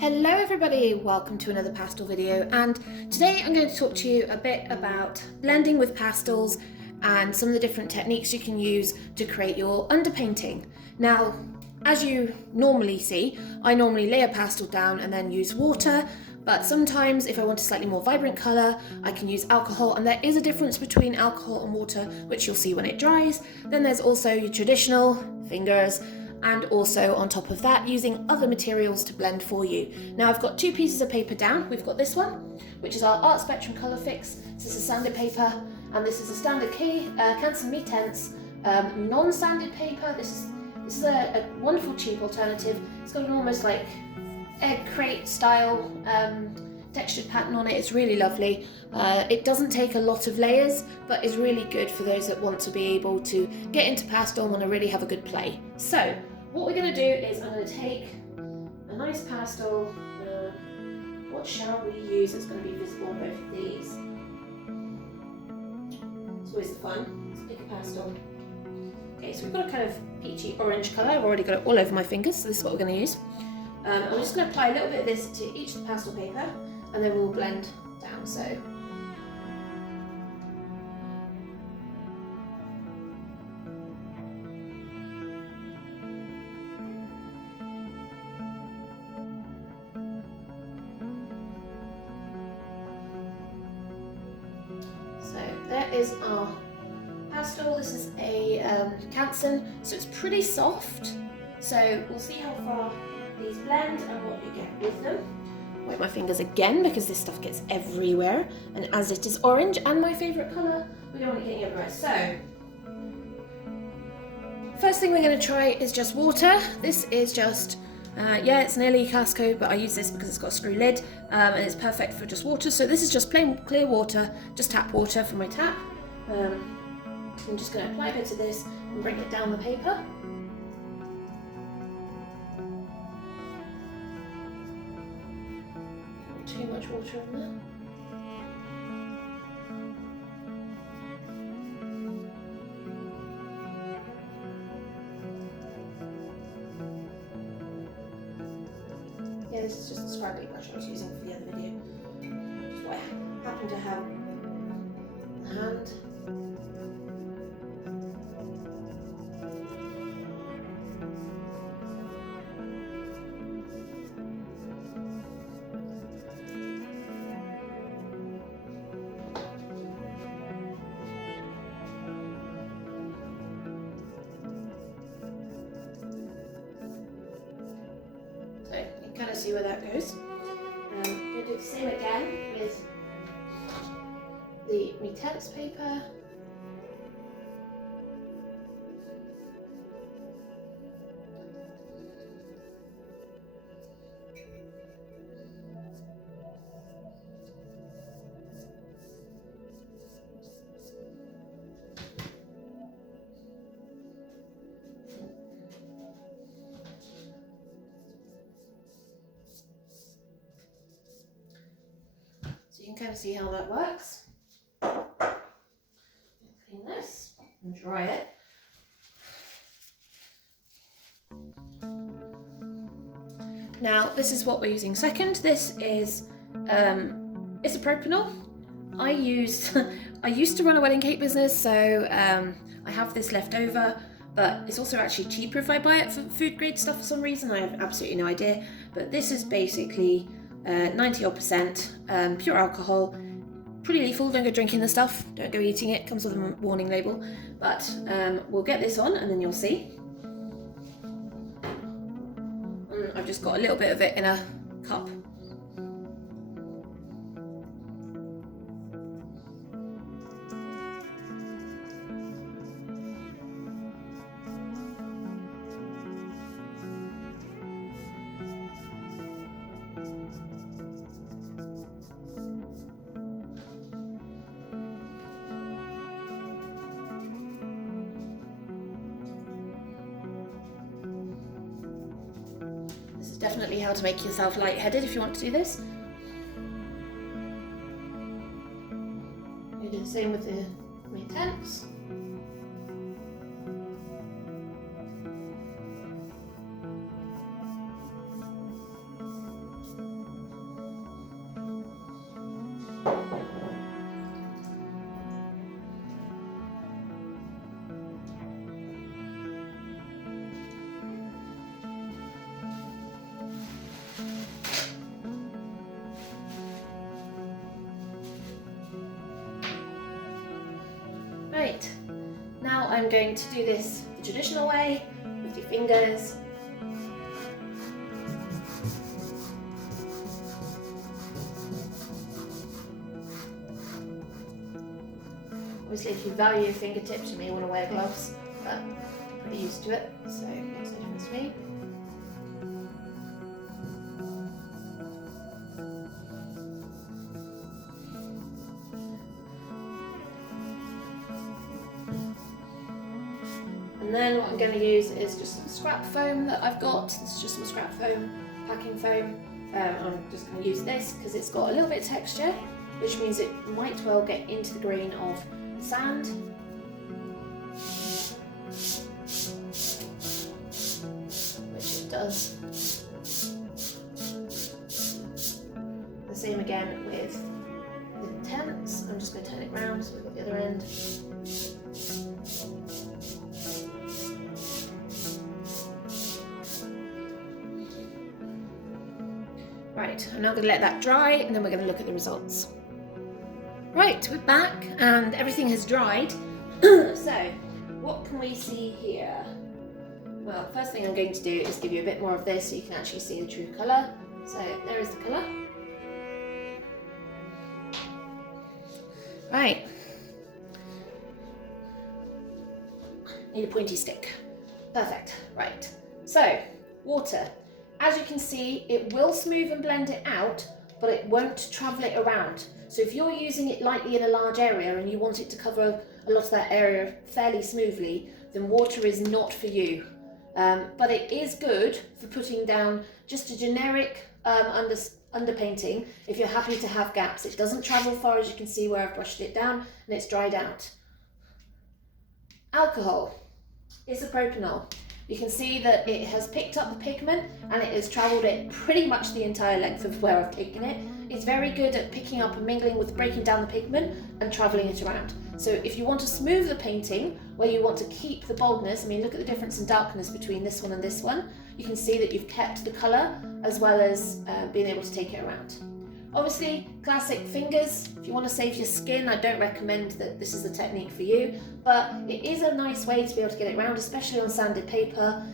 Hello everybody, welcome to another pastel video, and today I'm going to talk to you a bit about blending with pastels and some of the different techniques you can use to create your underpainting. Now, as you normally see, I normally lay a pastel down and then use water, but sometimes if I want a slightly more vibrant colour, I can use alcohol, and there is a difference between alcohol and water, which you'll see when it dries. Then there's also your traditional fingers, and also on top of that using other materials to blend for you. Now I've got two pieces of paper down. We've got this one, which is our Art Spectrum Colour Fix. This is a sanded paper, and this is a standard Canson Me-Tense non-sanded paper. This is a wonderful cheap alternative. It's got an almost like egg crate style textured pattern on it. It's really lovely. It doesn't take a lot of layers, but is really good for those that want to be able to get into pastel and want to really have a good play. So what we're going to do is I'm going to take a nice pastel. What shall we use that's going to be visible on both of these? It's always the fun. Let's pick a pastel. Okay, so we've got a kind of peachy orange colour. I've already got it all over my fingers, so this is what we're going to use. I'm just going to apply a little bit of this to each of the pastel paper, and then we'll blend down. So there is our pastel. This is a Canson, so it's pretty soft. So we'll see how far these blend and what you get with them. Wipe my fingers again because this stuff gets everywhere, and as it is orange and my favourite colour, we don't want it getting everywhere. So first thing we're going to try is just water. This is just it's nearly Casco, but I use this because it's got a screw lid, and it's perfect for just water. So this is just plain clear water, just tap water from my tap. I'm just going to apply a bit of this and bring it down the paper. Not too much water in there. Yeah, this is just the sparkly brush I was using for the other video. Just what I happen to have in hand. So you can kind of see where that goes. I'm going to do the same again with the Me-Tense paper. So you can kind of see how that works. Clean this and dry it. Now this is what we're using second. This is isopropanol. I used to run a wedding cake business, so I have this left over, but it's also actually cheaper if I buy it for food grade stuff for some reason. I have absolutely no idea, but this is basically 90% pure alcohol. Pretty lethal, don't go drinking the stuff, don't go eating it, comes with a warning label. But we'll get this on and then you'll see. I've just got a little bit of it in a cup. Definitely how to make yourself lightheaded if you want to do this. You do the same with the Me-Tense. I'm going to do this the traditional way, with your fingers. Obviously, if you value your fingertips, you may want to wear gloves, but I'm pretty used to it, so it makes no difference to me. And then what I'm going to use is just some scrap foam that I've got. This is just some scrap foam, packing foam. I'm just going to use this because it's got a little bit of texture, which means it might well get into the grain of sand. Which it does. The same again with the tents. I'm just going to turn it round so we've got the other end. Right, I'm now going to let that dry and then we're going to look at the results. Right, we're back and everything has dried. So, what can we see here? Well, first thing I'm going to do is give you a bit more of this so you can actually see the true colour. So, there is the colour. Right. Need a pointy stick. Perfect. Right. So, water. As you can see, it will smooth and blend it out, but it won't travel it around. So if you're using it lightly in a large area and you want it to cover a lot of that area fairly smoothly, then water is not for you. But it is good for putting down just a generic underpainting if you're happy to have gaps. It doesn't travel far, as you can see where I've brushed it down, and it's dried out. Alcohol. Isopropanol. You can see that it has picked up the pigment and it has travelled it pretty much the entire length of where I've taken it. It's very good at picking up and mingling with breaking down the pigment and travelling it around. So if you want to smooth the painting, where you want to keep the boldness, I mean look at the difference in darkness between this one and this one, you can see that you've kept the colour as well as being able to take it around. Obviously, classic fingers. If you want to save your skin, I don't recommend that this is the technique for you, but it is a nice way to be able to get it around, especially on sanded paper.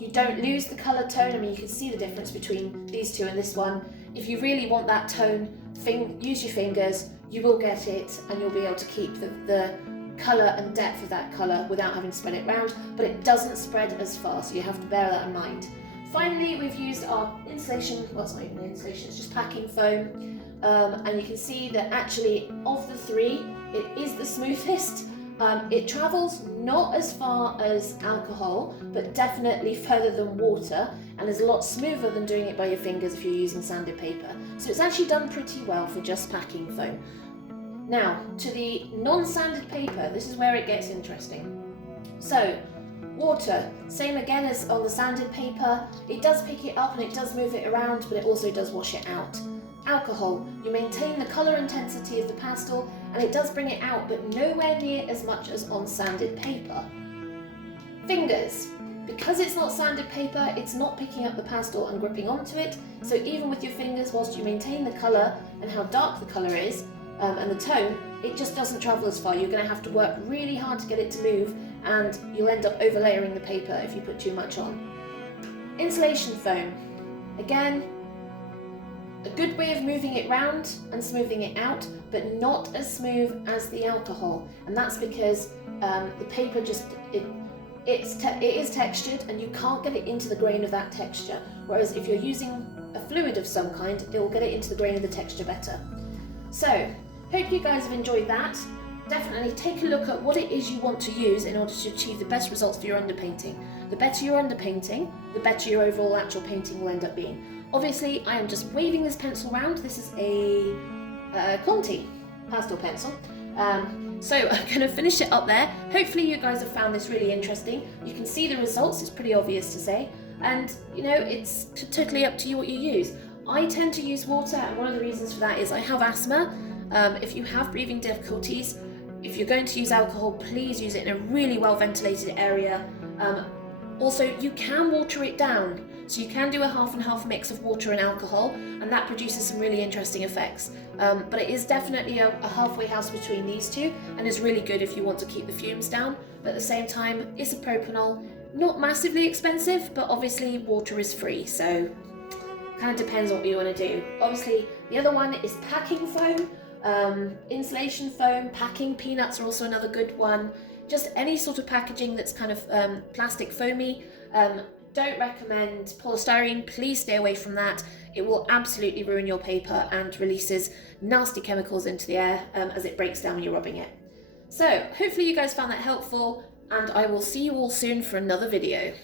You don't lose the colour tone. I mean, you can see the difference between these two and this one. If you really want that tone, use your fingers, you will get it, and you'll be able to keep the colour and depth of that colour without having to spread it around, but it doesn't spread as far, so you have to bear that in mind. Finally, we've used our insulation, well it's not even insulation, it's just packing foam, and you can see that actually of the three, it is the smoothest. It travels not as far as alcohol, but definitely further than water, and is a lot smoother than doing it by your fingers if you're using sanded paper. So it's actually done pretty well for just packing foam. Now, to the non-sanded paper, this is where it gets interesting. So, water, same again as on the sanded paper, it does pick it up and it does move it around, but it also does wash it out. Alcohol, you maintain the colour intensity of the pastel and it does bring it out, but nowhere near as much as on sanded paper. Fingers, because it's not sanded paper, it's not picking up the pastel and gripping onto it, so even with your fingers, whilst you maintain the colour and how dark the colour is, and the tone, it just doesn't travel as far. You're going to have to work really hard to get it to move, and you'll end up overlayering the paper if you put too much on. Insulation foam. Again, a good way of moving it round and smoothing it out, but not as smooth as the alcohol. And that's because the paper just, it is textured and you can't get it into the grain of that texture. Whereas if you're using a fluid of some kind, it will get it into the grain of the texture better. So, hope you guys have enjoyed that. Definitely take a look at what it is you want to use in order to achieve the best results for your underpainting. The better your underpainting, the better your overall actual painting will end up being. Obviously, I am just waving this pencil around. This is a Conti pastel pencil. So I'm going to finish it up there. Hopefully you guys have found this really interesting. You can see the results, it's pretty obvious to say. And, you know, it's totally up to you what you use. I tend to use water, and one of the reasons for that is I have asthma. If you have breathing difficulties, if you're going to use alcohol, please use it in a really well ventilated area. Also, you can water it down. So you can do a half and half mix of water and alcohol, and that produces some really interesting effects. But it is definitely a halfway house between these two, and is really good if you want to keep the fumes down. but at the same time, it's a propanol. Not massively expensive, but obviously water is free, so kind of depends what you want to do. Obviously, the other one is packing foam, insulation foam, packing peanuts are also another good one. Just any sort of packaging that's kind of plastic foamy. Don't recommend polystyrene, please stay away from that. It will absolutely ruin your paper and releases nasty chemicals into the air as it breaks down when you're rubbing it. So hopefully you guys found that helpful, and I will see you all soon for another video.